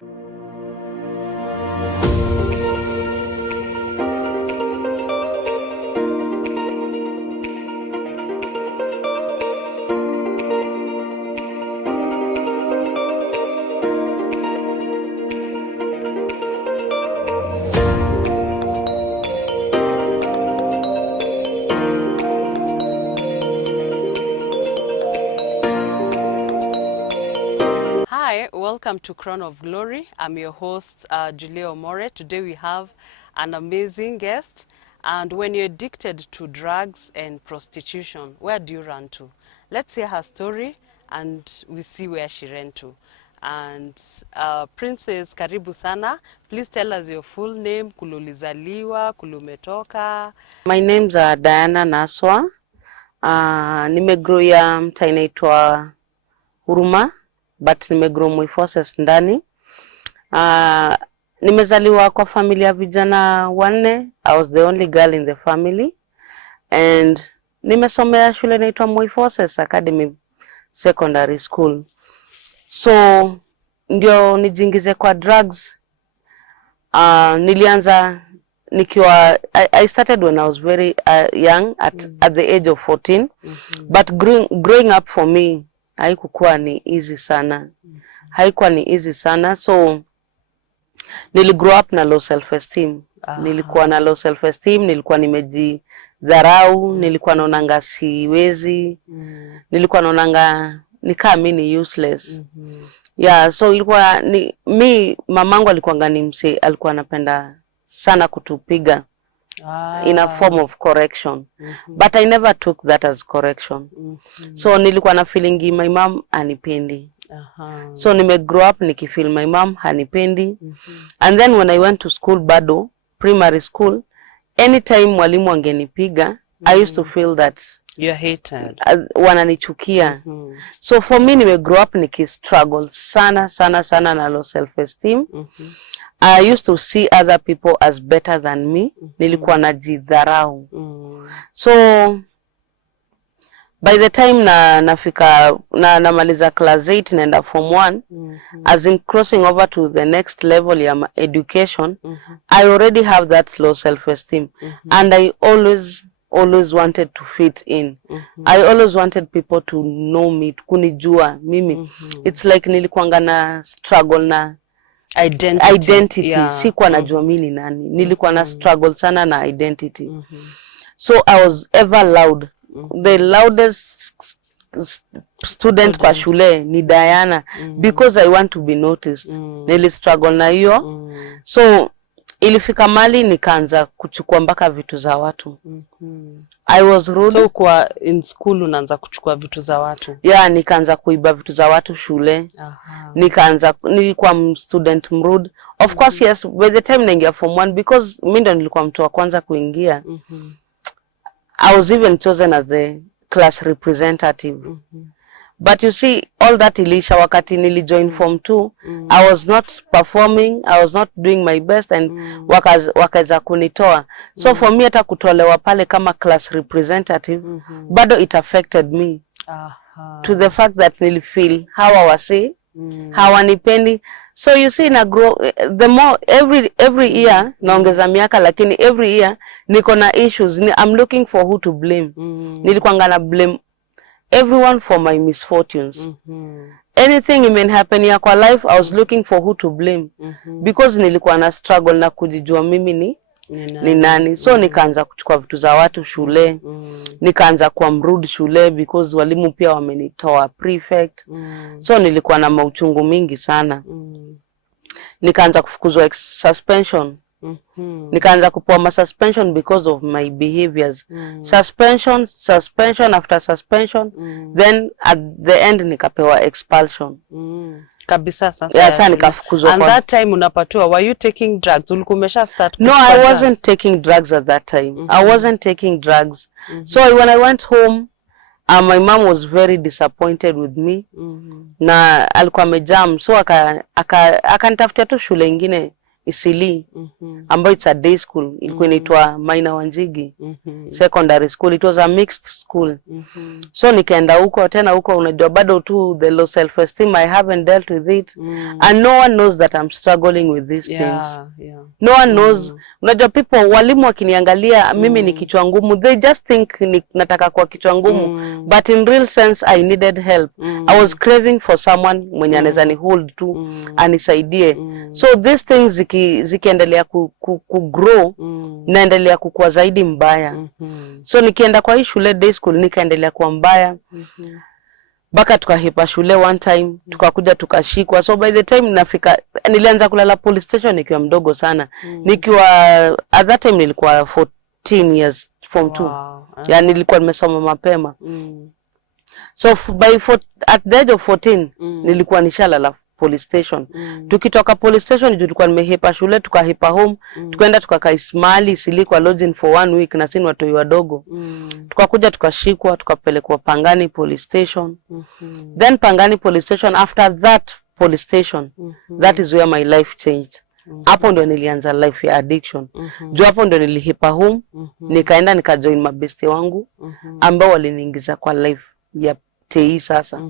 Hi, welcome to Crown of Glory. I'm your host, Julia Omore. Today we have an amazing guest. And when you're addicted to drugs and prostitution, where do you run to? Let's hear her story and we see where she ran to. And Princess, karibu sana. Please tell us your full name, kululizaliwa, kulumetoka. My name's Diana Naswa. Nimegrow ya mtaa inaitwa Huruma, but nimegrow Moiforces ndani. Nimezaliwa kwa familia vijana 4. I was the only girl in the family. And nimesomea shule inaitwa Moiforces Academy Secondary School. So ndio nijingize kwa drugs. Nilianza nikiwa I started when I was very young at the age of 14. But growing up for me haikuwa ni easy sana. Haikuwa ni easy sana. So niligrow up na low self esteem. Nilikuwa na low self esteem, nilikuwa nimejidharau, nilikuwa naonanga siwezi, nilikuwa naonanga nikaa mimi useless. Yeah, so ilikuwa mamangu alikuwa ngani mse, alikuwa anapenda sana kutupiga in a form of correction. But I never took that as correction. So nilikuwa na feeling my mom hanipendi. So grow up nikifeel my mom hanipendi. And then when I went to school bado, primary school, anytime mwalimu angenipiga, I used to feel that you're hated. Wananichukia. So for me grow up struggle sana na low self esteem. I used to see other people as better than me. Nilikuwa najidharau. So by the time nafika namaliza class 8 naenda form 1, as in crossing over to the next level ya education, I already have that low self esteem. And I always wanted to fit in. I always wanted people to know me, kunijua mimi. It's like nilikuwa na struggle na identity. Yeah. Sikuwa najua mimi ni nani. Nilikuwa na struggle sana na identity. So I was ever loud. The loudest student kwa shule ni Diana, because I want to be noticed. Nili struggle na hiyo. So ilifika mali nikaanza kuchukua mpaka vitu za watu. I was rude. So kwa in school unaanza kuchukua vitu za watu? Yeah, nikaanza kuiba vitu za watu shule. Nilikuwa student mrude. Of course, yes, by the time naingia form 1, because mimi ndo nilikuwa mtu wa kwanza kuingia. I was even chosen as the class representative. But you see, all that ilisha wakati nilijoin form 2, I was not performing, I was not doing my best, and wakaza kunitoa. So for me hata kutolewa pale kama class representative, bado it affected me. To the fact that nilifeel hawawasi, hawanipendi. So you see, the more every year naongeza miaka, lakini every year niko na issues. I'm looking for who to blame. Nilikuwa ngana blame everyone for my misfortunes. Anything even happen ya kwa life, I was looking for who to blame. Because nilikuwa na struggle na kujijua mimi ni nani. So nikaanza kuchukua vitu za watu shule. Nikaanza kuwa mrude shule because walimu pia wamenitoa prefect. So nilikuwa na mauchungu mingi sana. Nikaanza kufukuzwa suspension. Nikaanza kupewa suspension because of my behaviors. Suspension after suspension. Then at the end nikapewa expulsion. Kabisa sasa. Yeah, sasa nikafukuzwa. And that time unapatiwa, were you taking drugs? Ulikuwa umesha start? No, I wasn't taking drugs at that time. I wasn't taking drugs. So when I went home, my mom was very disappointed with me. Na alikuwa amejam, so akanitafutia tu shule ingine Isili ambayo it's a day school, ilikuwa inaitwa Maina Wanjigi secondary school. It was a mixed school. So nikaenda huko tena, huko unajua bado tu the low self esteem, I haven't dealt with it and no one knows that I'm struggling with these things. No one knows. Unajua people, walimu wakiniangalia mimi ni kichwa ngumu, they just think nataka kwa kichwa ngumu, but in real sense I needed help. I was craving for someone mwenye anaweza ni hold tu anisaidie. So these things zikiendelea ku grow naendelea kukua zaidi mbaya. So nikienda kwa hii shule day school nikaendelea kuwa mbaya. Baka tukahipa shule one time, tukakuja tukashikwa. So by the time nafika, nilianza kulala police station nikiwa mdogo sana. Nikiwa at that time nilikuwa 14 years, form 2. Yani nilikuwa nimesoma mapema. So at the age of 14 nilikuwa nishalala police station. Tukitoka police station tulikuwa nimehepa shule, tukahepa home, tukaenda tukakaa Ismali Silikwa lodging for 1 week na sisi watoi wadogo. Tukakuja tukashikwa, tukapelekwa Pangani police station. Then Pangani police station, after that police station, that is where my life changed. Hapo ndo nilianza life ya addiction. Juu hapo ndo nilihepa home, nikaenda nikajoin mabesti wangu ambao waliniingiza kwa life ya TI sasa.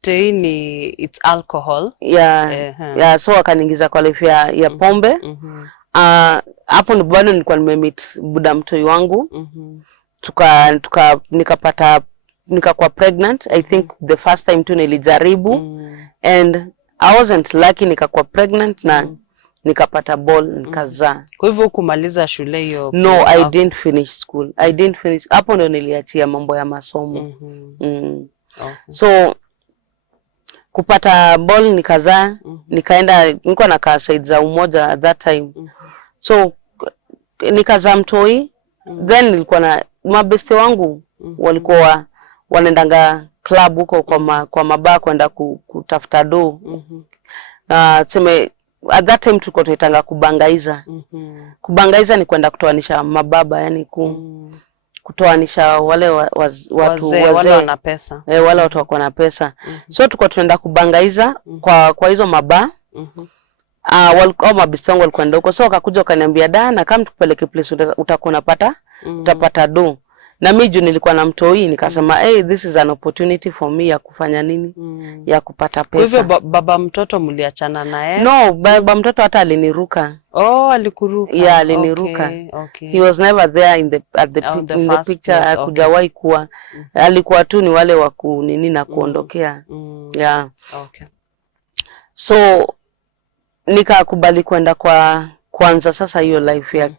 TI ni it's alcohol. So wakaniingiza kwa life ya pombe. Hapo ndo bado nilikuwa nimemeet buda mtoi wangu. Nikakuwa pregnant. I think the first time tu nilijaribu and I wasn't lucky, nikakuwa pregnant na nikapata ball nikazaa. Kwa hivyo kumaliza shule hiyo? No, I didn't finish school. I didn't finish. Hapo ndo niliachia mambo ya masomo. So kupata ball nikazaa, nikaenda, nilikuwa nakaa side za Umoja at that time. So nikazaa mtoi. Then nilikuwa na mabeste wangu walikuwa wanaendanga club huko kwa mabaa kwenda kutafuta do. Tuseme at that time tulikuwa tunaitanga kubangaiza. Kubangaiza ni kwenda kutoanisha mababa, yani kutoanisha wale watu wazee wana pesa. Wale watu wako na pesa. So tulikuwa tunaenda kubangaiza kwa hizo mabaa. Walikuwa mabesti wangu walikuwa huko. So wakakuja wakaniambia, "Dana, kama tukupeleke place utakuwa unapata utapata do." Na mimi juu nilikuwa na mtoi nikasema, "Hey, this is an opportunity for me ya kufanya nini? Ya kupata pesa." Kwa hivyo baba mtoto mliachana naye? No, baba mtoto hata aliniruka. Oh, alikuruka. Yeah, aliniruka. He was never there in the picture. Hakujawahi kuwa. Alikuwa tu ni wale wa kunini na kuondokea. So nikakubali kwenda kwanza sasa hiyo life ya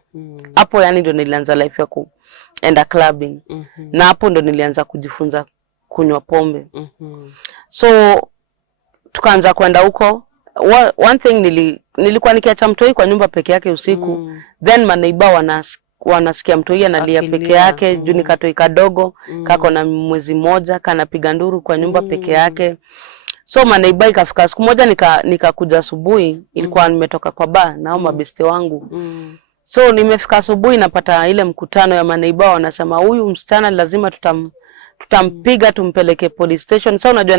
hapo, yani ndio nilianza life ya enda clubbing. Na hapo ndo nilianza kujifunza kunywa pombe. So tukaanza kwenda huko. One thing nilikuwa nikiacha mtoi kwa nyumba peke yake usiku. Then maneiba wanasikia mtoi analia peke yake. Juu ni katoi kadogo, kako na mwezi mmoja, kanapiga nduru kwa nyumba peke yake. So maneiba ikafika siku moja nikakuja asubuhi, ilikuwa nimetoka kwa bar na mabeste wangu. So nimefika asubuhi napata ile mkutano ya maneiba wanasema huyu msichana lazima tutampiga tumpeleke police station. So unajua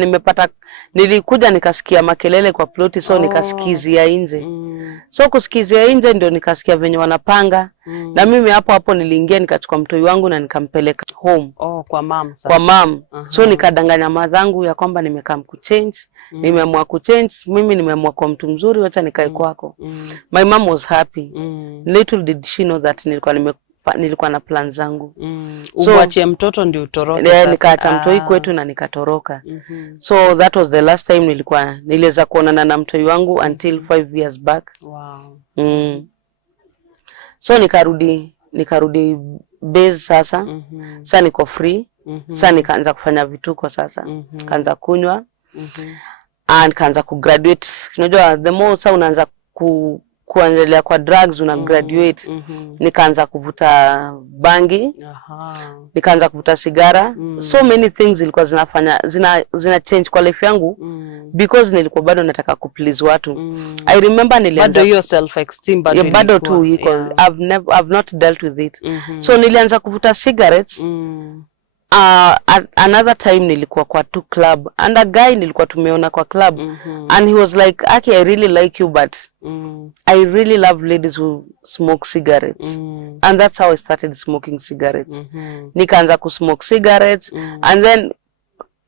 nilikuja nikasikia makelele kwa ploti, so nikasikizia nje. So kusikizia nje ndio nikasikia venye wanapanga. Na mimi hapo niliingia nikachukua mtoi wangu na nikampeleka home. Kwa mom sasa. Kwa mom. So nikadanganya madhangu ya kwamba nimekaa kuchange, nimeamua kuchange, mimi nimeamua kwa mtu mzuri, wacha nikae kwako. My mom was happy. Little did she know that nilikuwa na plan zangu. So uachie mtoto ndio utoroke sasa. Nikaacha mtoi kwetu na nikatoroka. So that was the last time niliweza kuonana na mtoi wangu until 5 years back. So nikarudi base sasa. Sasa niko free. Sasa nikaanza kufanya vituko sasa. Kaanza kunywa. And kaanza kugraduate. Unajua the more sasa unaanza kuendelea kwa drugs una graduate. Nikaanza kuvuta bangi. Nikaanza kuvuta sigara. So many things zilikuwa zina change kwa life yangu because nilikuwa bado nataka kuplease watu. I remember nilianza bado hiyo self esteem bado tu iko. I've not dealt with it. So nilianza kuvuta cigarettes. Another time nilikuwa kwa tu club and a guy nilikuwa tumeona kwa club and he was like, "Aki, I really like you but I really love ladies who smoke cigarettes." And that's how I started smoking cigarettes. Nikaanza kusmoke cigarettes and then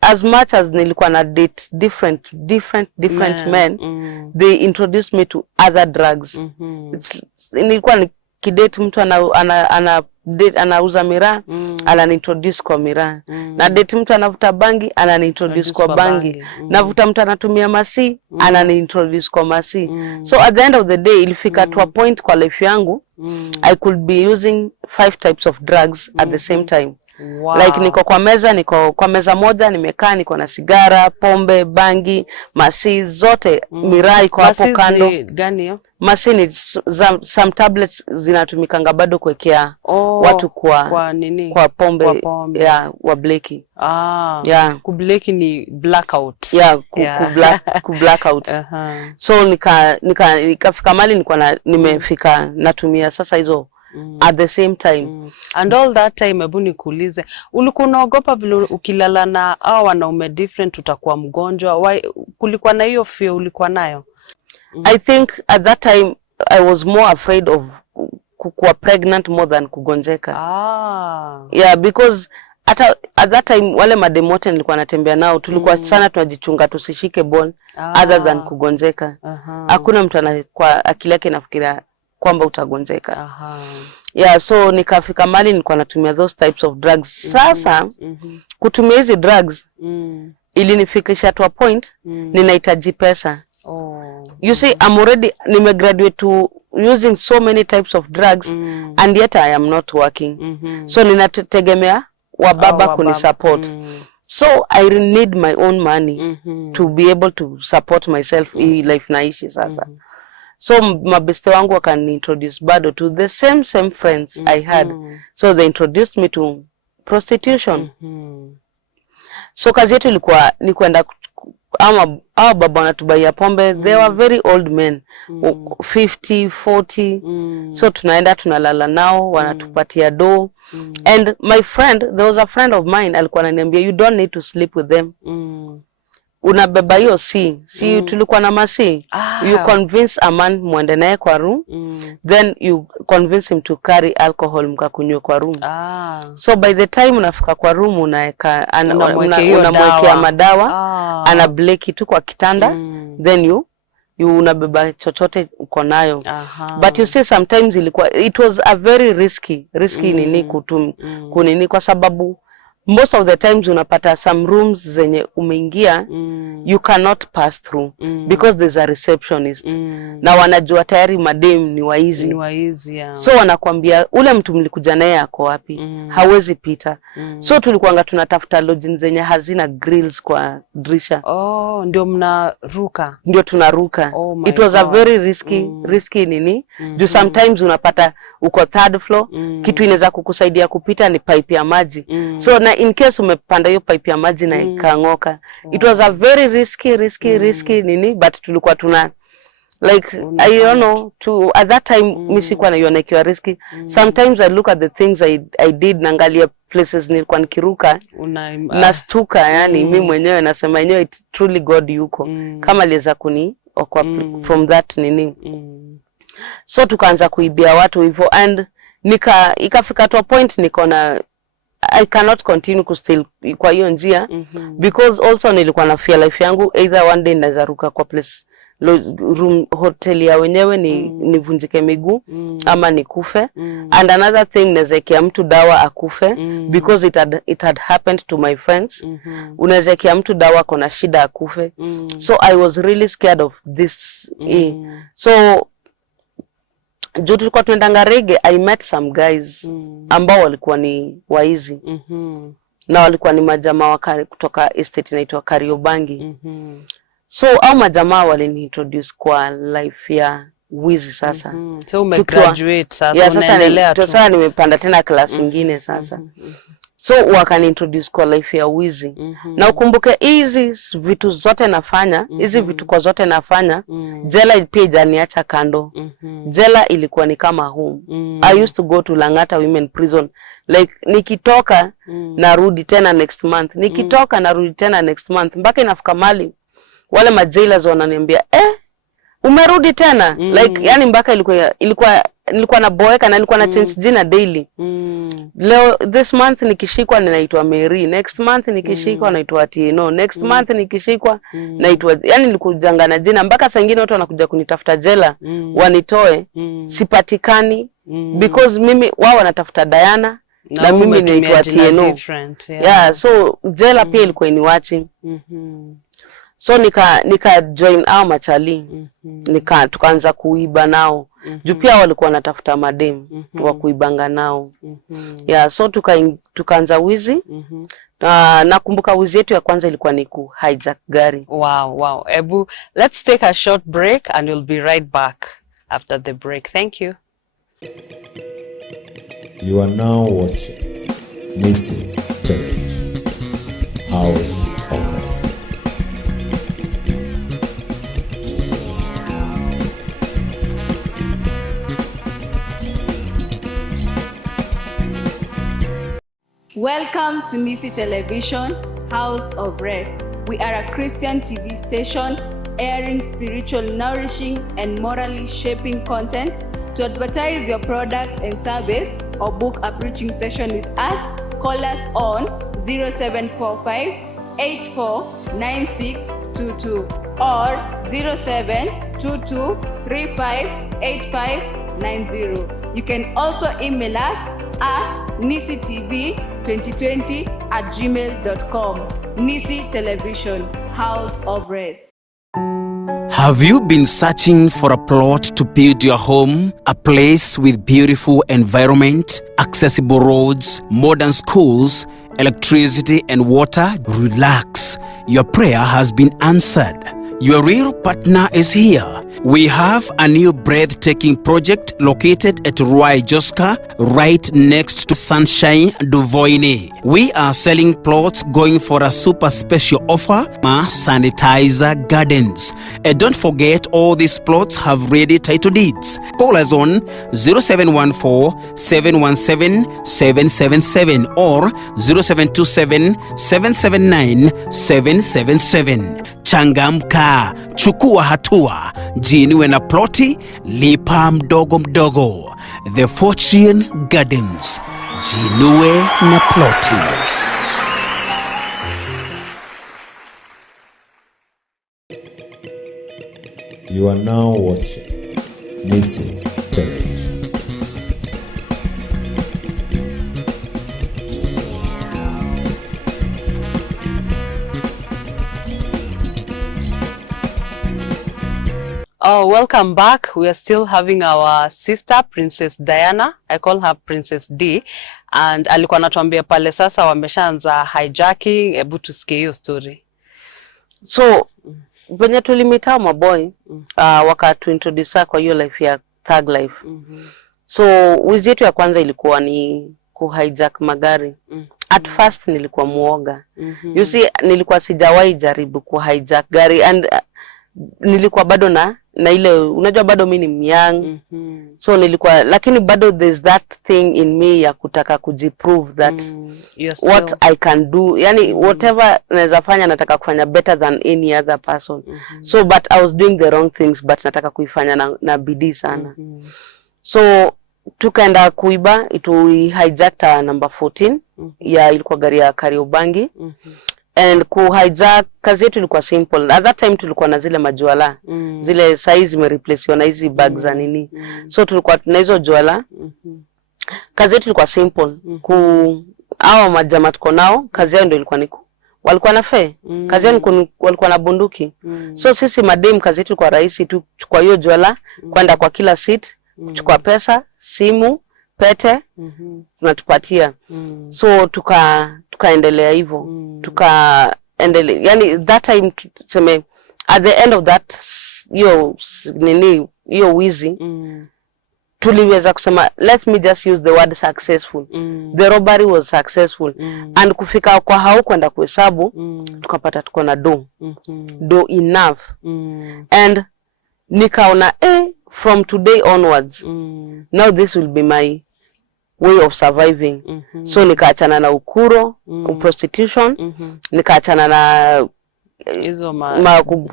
as much as nilikuwa na date different men, they introduced me to other drugs. Nilikuwa nikidate mtu anauza miraa, ananiintroduce kwa miraa. Na date mtu anavuta bangi, ananiintroduce kwa bangi. Navuta mtu anatumia masi, ananiintroduce kwa masi. So at the end of the day, ilifika to a point kwa life yangu, I could be using 5 types of drugs at the same time. Wow. Like niko kwa meza moja, nimekaa niko na sigara, pombe, bangi, masi zote, miraa iko hapo kando. Masi gani hiyo? Masi ni some tablets zinatumikanga bado kuwekea watu kwa nini? Kwa pombe. Yeah, wa bleki. Yeah. Kubleki ni blackout. Yeah, ku blackout. So nikafika mali nilikuwa nimefika natumia sasa hizo at the same time. And all that time, hebu nikuulize, ulikuwa unaogopa vile ukilala na hao wanaume different utakuwa mgonjwa? Kulikuwa na hiyo fear ulikuwa nayo? I think at that time I was more afraid of kuwa pregnant more than kugonjeka. Yeah, because at that time wale mademote nilikuwa natembea nao tulikuwa sana tunajichunga tusishike bone other than kugonjeka. Hakuna mtu kwa akili yake nafikiria kwamba utagonjeka. Yeah, so nikafika mali nilikuwa natumia those types of drugs. Sasa kutumia hizi drugs ilinifikisha to a point ninahitaji pesa. You see, I'm already graduate to using so many types of drugs and yet I am not working. So ninategemea wababa kunisupport. So I need my own money to be able to support myself in life naishi sasa. So mabeste wangu wakani introduce bado to the same friends I had. So they introduced me to prostitution. So kazi yetu ilikuwa ni kwenda hao baba wanatubaia pombe. They were very old men, 50, 40. So tunaenda tunalala nao, wanatupatia do. And my friend, there was a friend of mine alikuwa ananiambia, "You don't need to sleep with them." Unabeba hiyo si tulikuwa na masi. You convince a man muende naye kwa room, then you convince him to carry alcohol mkakunywe kwa room. So by the time unafika kwa room unamwekea madawa, ana bleki tu kwa kitanda, then you unabeba chochote uko nayo. But you see sometimes it was a very risky nini kunini kwa sababu most of the times unapata some rooms zenye umeingia you cannot pass through because there's a receptionist na wanajua tayari madem ni waizi. Yeah. So wanakuambia ule mtu mlikuja naye ako wapi, hawezi pita. So tulikuanga tunatafuta lodging zenye hazina grills kwa dirisha. Ndio mnaruka. Ndio tunaruka. It was a very risky nini. Do sometimes unapata uko third floor, kitu inaweza kukusaidia kupita ni pipe ya maji. So na in case umepanda hiyo pipe ya maji na ikaangoka. It was a very risky nini, but tulikuwa tuna like I don't know at that time misikuwa naiona ikiwa risky. Sometimes I look at the things I did, naangalia places nilikuwa nikiruka nastuka, yani mimi mwenyewe nasema yenyewe it truly God yuko kama aliweza from that nini. So tukaanza kuibia watu hivyo and ikafika to a point nikaona I cannot continue kustill kwa hiyo njia because also nilikuwa na fear life yangu either one day naweza ruka kwa place room hotel ya wenyewe nivunjike miguu ama nikufe. And another thing nawezekea mtu dawa akufe because it had happened to my friends. Unawezekea mtu dawa kona shida akufe. So I was really scared of this. So juu tulikuwa tunaendanga reggae, I met some guys ambao walikuwa ni waizi na walikuwa ni majamaa kutoka estate inaitwa Kariobangi. So au majamaa waliniintroduce kwa life ya wizi sasa. So umegraduate sasa, unaendelea tu. Sasa nimepanda tena class nyingine sasa. So wakani introduce kwa life ya wizi. Na ukumbuke hizi vitu zote nafanya, hizi vitu kwa zote nafanya, jela pia janiacha kando. Jela ilikuwa ni kama home. I used to go to Langata Women Prison. Like nikitoka narudi tena next month. Nikitoka narudi tena next month. Mpaka inafika mali wale majailers wananiambia, umerudi tena. Like yani mpaka ilikuwa na boeka na nilikuwa na change jina daily. Leo this month nikishikwa ninaitwa Mary, next month nikishikwa naitwa Tieno, next month nikishikwa naitwa, yani nilikujanga na jina mpaka saa nyingine watu wanakuja kunitafuta jela wanitoe, sipatikani because mimi wao wanatafuta Diana na mimi naitwa Tieno. Yeah, so jela pia ilikuwa ni watching. So nika join au machali. Tukaanza kuiba nao. Juu pia walikuwa wanatafuta madem wa kuibanga nao. Yeah, so tukaanza wizi. Nakumbuka wizi yetu ya kwanza ilikuwa ni ku hijack gari. Wow. Ebu, let's take a short break and we'll be right back after the break. Thank you. You are now watching Nisi Television, House of Rest. Welcome to Nisi Television, House of Rest. We are a Christian TV station airing spiritual, nourishing, and morally shaping content. To advertise your product and service or book a preaching session with us, call us on 0745 849622 or 0722 358590. You can also email us at nisitv2020@gmail.com. Nisi Television, House of Rest. Have you been searching for a plot to build your home? A place with beautiful environment, accessible roads, modern schools, electricity and water? Relax. Your prayer has been answered. Your real partner is here. We have a new breathtaking project located at Ruai Joska, right next to Sunshine Duvoine. We are selling plots going for a super special offer, Sanitizer Gardens. And don't forget, all these plots have ready title deeds. Call us on 0714-717-777 or 0727-779-777. Changamka, chukua hatua, jiniwe na ploti, lipa mdogo mdogo. The Fortune Gardens, jinue na ploti. You are now watching Nisi Television. Oh, welcome back. We are still having our sister, Princess Diana. I call her Princess D. And alikuwa anatuambia pale sasa wameshaanza hijacking. Ebu tusikie hiyo story. So, venye tulimita maboy, wakati introduce kwa hiyo life ya thug life. So, wizi yetu ya kwanza ilikuwa ni kuhijack magari. At first nilikuwa muoga. You see, nilikuwa sijawahi jaribu kuhijack gari and nilikuwa bado na ile, unajua bado mimi ni young. So nilikuwa, lakini bado there's that thing in me ya kutaka kujiprove that what I can do, yani whatever naweza fanya nataka kufanya better than any other person. So but I was doing the wrong things, but nataka kuifanya na bidii sana. So tukaenda kuiba, hijacked number 14 ya ilikuwa gari ya Kariobangi. And hijack, kazi yetu ilikuwa simple. At that time tulikuwa na zile majuala. Zile size zimereplacewa na hizi bags za nini. So tulikuwa tuna hizo juala. Kazi yetu ilikuwa simple. Hao majamaa tuko nao, kazi yao ndio ilikuwa ni walikuwa na fe. Kazi yao walikuwa na bunduki. So sisi madem kazi yetu ilikuwa rahisi tu, chukua hiyo juala, kwenda kwa kila seat, kuchukua pesa, simu, pete, tunatupatia. So tukaendelea hivyo. Tukaendelea, yani that time tuseme at the end of that hiyo wizi tuliweza kusema let me just use the word successful. The robbery was successful. And kufika kwa hao kwenda kuhesabu tukapata tuko na do enough. And nikaona from today onwards now this will be my way of surviving. So nikaachana na ukuro, prostitution, nikaachana na hizo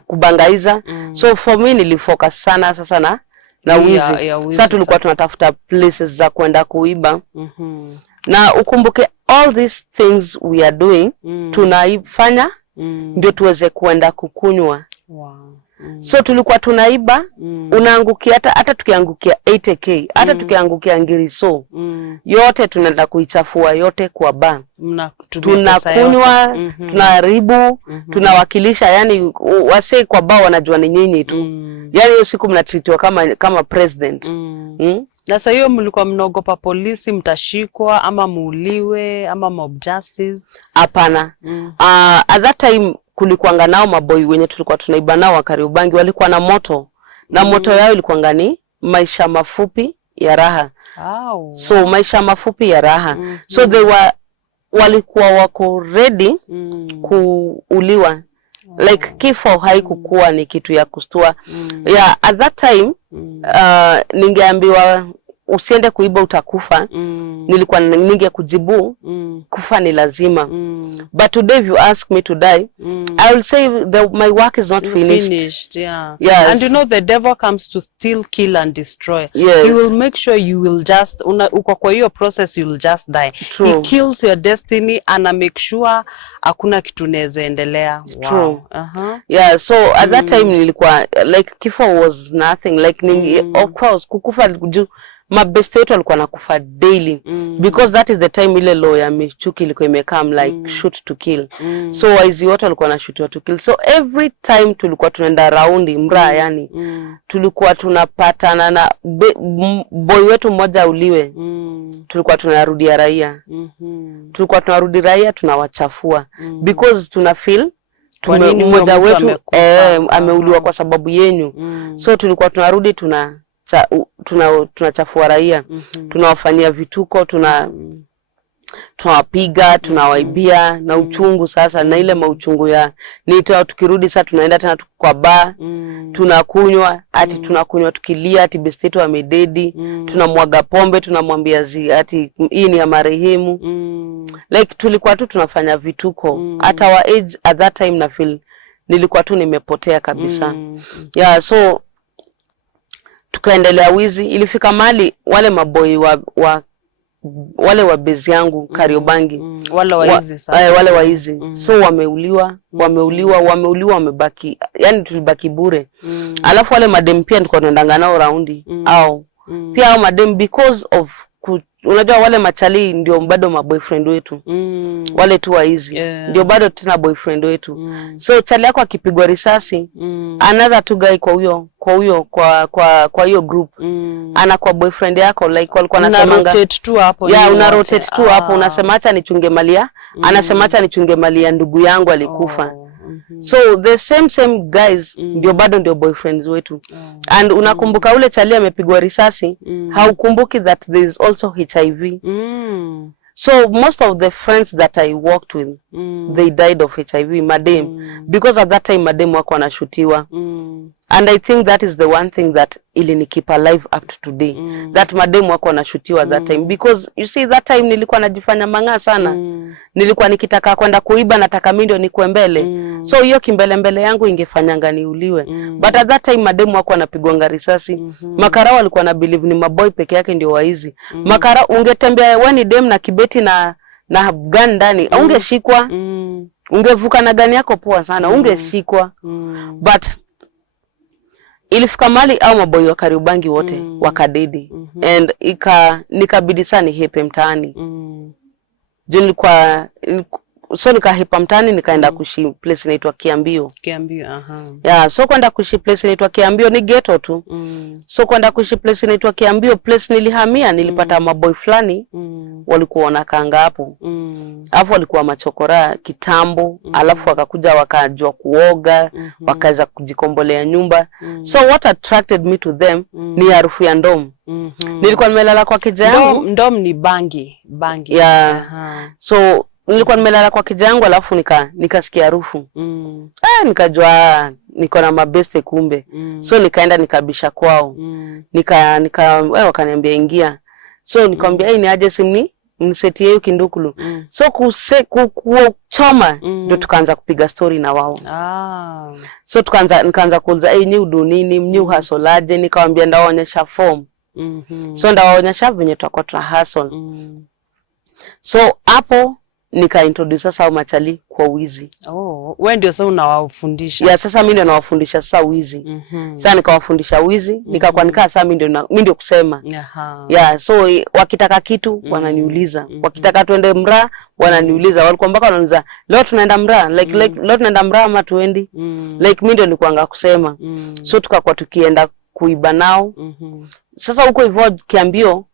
kubangaiza. So for me nilifocus sana sasa na wizi. Sasa tulikuwa tunatafuta places za kwenda kuiba. Na ukumbuke all these things we are doing tunaifanya ndio tuweze kuenda kukunywa. So tulikuwa tunaiba, unaangukia hata tukiangukia 80k, hata tukiangukia ngiriso, yote tunaenda kuichafua yote kwa bar. Tunakunywa, tunaharibu, tunawakilisha, yani wase kwa bar wanajua ni nyinyi tu. Yani hiyo siku mnatreatiwa kama president. Na sasa hiyo mlikuwa mnaogopa polisi mtashikwa ama muuliwe ama mob justice? Hapana. At that time kulikuanga nao maboy wenye tulikuwa tunaiba nao wa Kariobangi walikuwa na moto. Na moto yao ilikuwa ngani maisha mafupi ya raha. So maisha mafupi ya raha. So they walikuwa wako ready kuuliwa. Like kifo haikukuwa ni kitu ya kustua. Yeah, at that time ningeambiwa usiende kuiba utakufa. Nilikuwa kujibu kufa ni lazima. But today if you ask me to die, I will say my work is not finished. Yeah. Yes. And you know the devil comes to steal, kill and destroy. Yes. He will make sure you will just kwa hiyo process you will just die. True. He kills your destiny and make sure hakuna kitu neze endelea. Wow. True. Yeah, so at that time nilikuwa like kifo was nothing like of course kukufa juu mabeste wetu walikuwa nakufa daily because that is the time ile law ya michuki ilikuwa imekam like shoot to kill. So waizi wote walikuwa na shoot to kill. So every time tulikuwa tunaenda raundi mraa yani tulikuwa tunapatana na boy wetu mmoja uliwe. Tulikuwa tunarudia raia. Tulikuwa tunarudi raia tunawachafua because tuna feel mmoja wetu ameuliwa kwa sababu yenu. So tulikuwa tunarudi tunachafua raia. Tunawafanyia vituko, tunawapiga, tunawaibia na uchungu sasa na ile mauchungu ya tukirudi sasa tunaenda tena kwa bar, tunakunywa, ati tunakunywa tukilia ati bestetu amededi, tunamwaga pombe, tunamwambia ati hii ni ya marehemu. Like tulikuwa tu tunafanya vituko. At our age at that time na feel nilikuwa tu nimepotea kabisa. Yeah, so tukaendelea wizi. Ilifika mali wale maboy wale wa bezi yangu Kariobangi wale waizi sasa wale waizi so wameuliwa wamebaki yani tulibaki bure. Alafu wale madem pia tulikuwa tunaendanga nao raundi au pia hao madem because of unajua wale machali ndio bado maboyfriend wetu. Wale tu waizi ndio bado tena boyfriend wetu. So chali yako akipigwa risasi another two guy kwa hiyo group anakuwa boyfriend yako like walikuwa nasemanga una rotate tu hapo. Yeah, una rotate tu hapo unasema acha nichunge malia anasema acha nichunge malia ndugu yangu alikufa. So the same guys ndio bado ndio boyfriends wetu. And unakumbuka ule chali amepigwa risasi haukumbuki that there is also HIV. So most of the friends that I worked with they died of HIV madem because at that time madem wako wanashutiwa. And I think that is the one thing that ili keep alive up to today. That madem wako wanashutiwa that time because you see that time nilikuwa najifanya manga sana. Nilikuwa nikitaka kwenda kuiba nataka mimi ndio nikuwe mbele. So hiyo kimbele yangu ingefanyanga niuliwe. But at that time madem wako wanapigwa risasi. Makara walikuwa na believe ni maboy peke yake ndio waizi. Makara ungetembea wani dem na kibeti na gun ndani ungeshikwa. Ungevuka na gani yako poa sana ungeshikwa. But ilifika mali au maboy wa Kariobangi wote wakadedi. And nikabidi sana hepe mtaani. Nilikuwa so nikahepa mtani nikaenda kuishi place inaitwa Kiambio. Yeah, so kwenda kuishi place inaitwa Kiambio ni ghetto tu. So kwenda kuishi place inaitwa Kiambio, place nilihamia nilipata maboy fulani walikuwa wanakaanga hapo. Alafu walikuwa machokora kitambo, alafu wakakuja wakajua kuoga, wakaweza kujikombolea nyumba. So what attracted me to them ni harufu ya ndom. Nilikuwa nimelala kwa kijangu. Ndom ni bangi. Yeah. So nilikuwa nimelala kwa kijangu alafu nikasikia harufu. Nikajua niko na mabeste kumbe. So nikaenda nikabisha kwao. Wakaniambia ingia. So nikamwambia ni aje simu mnisetie hiyo kindukulu. So kuchoma ndio tukaanza kupiga story na wao. So nikaanza kuuliza nyi udu nini, mnyi uhasolaje, nikamwambia ndawaonyesha form. So ndawaonyesha venye tutakuwa hustle. So hapo nika introduce sasa machali kwa wizi. Wewe ndio sasa unawafundisha. Yeah, sasa mimi ndio nawafundisha sasa wizi. Sasa nikawafundisha wizi, nikakuwa nikaa sasa mimi ndio kusema. Yeah, so wakitaka kitu wananiuliza. Wakitaka tuende mraa wananiuliza. Walikuwa mpaka wananiuliza, "Leo tunaenda mraa?" Like leo tunaenda mraa ama tuendi? Like mimi ndio nilikuanga kusema. So tukakuwa tukienda kuiba nao. Sasa huko hivyo Kiambio,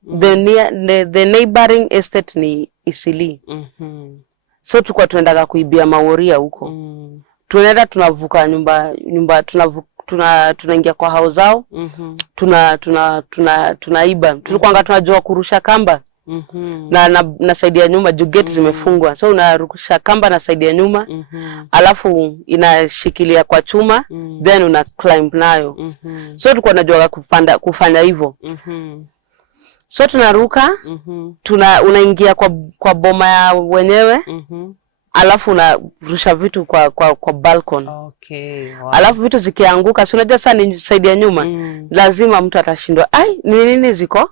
the neighboring estate ni Isili. So tulikuwa tunaenda kuibia maworia huko. Tunaenda tunavuka nyumba tunaingia kwa hao zao. Tunaiba. Tulikuwa tunajua kurusha kamba. Na side ya nyuma juu gate zimefungwa. So unarusha kamba na side ya nyuma. Alafu inashikilia kwa chuma, then una climb nayo. So tulikuwa tunajua kufanya hivyo. So tunaruka, unaingia kwa boma ya wenyewe. Alafu unarusha vitu kwa balcony. Alafu vitu zikianguka, si unajua sana ni side ya nyuma, lazima mtu atashindwa, ni nini ziko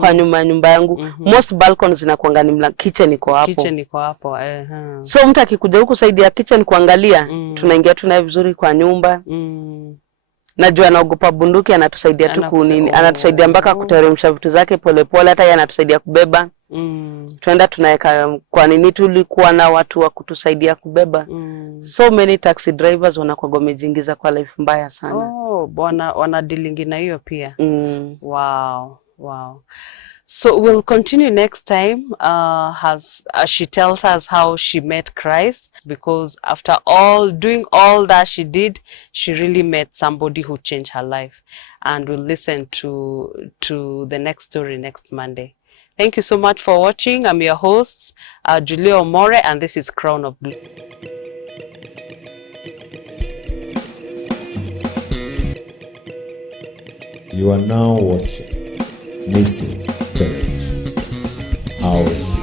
kwa nyumba yangu. Most balconies zinakuanga ni kitchen iko hapo. So mtu akikuja huku side ya kitchen kuangalia, tunaingia tunaye vizuri kwa nyumba. Najua anaogopa bunduki, anatusaidia tu kunini, anatusaidia mpaka kuteremsha vitu zake polepole, hata yeye anatusaidia kubeba. Tuenda tunaweka kwa nini, tulikuwa na watu wa kutusaidia kubeba. So many taxi drivers wanakuwa wamejiingiza kwa life mbaya sana. Bwana wana dealing na hiyo pia. Wow. So we'll continue next time as she tells us how she met Christ, because after doing all that she did, she really met somebody who changed her life. And we'll listen to the next story next Monday. Thank you so much for watching. I'm your host, Julia Omore, and this is Crown of Glory. You are now watching Nisi Television, House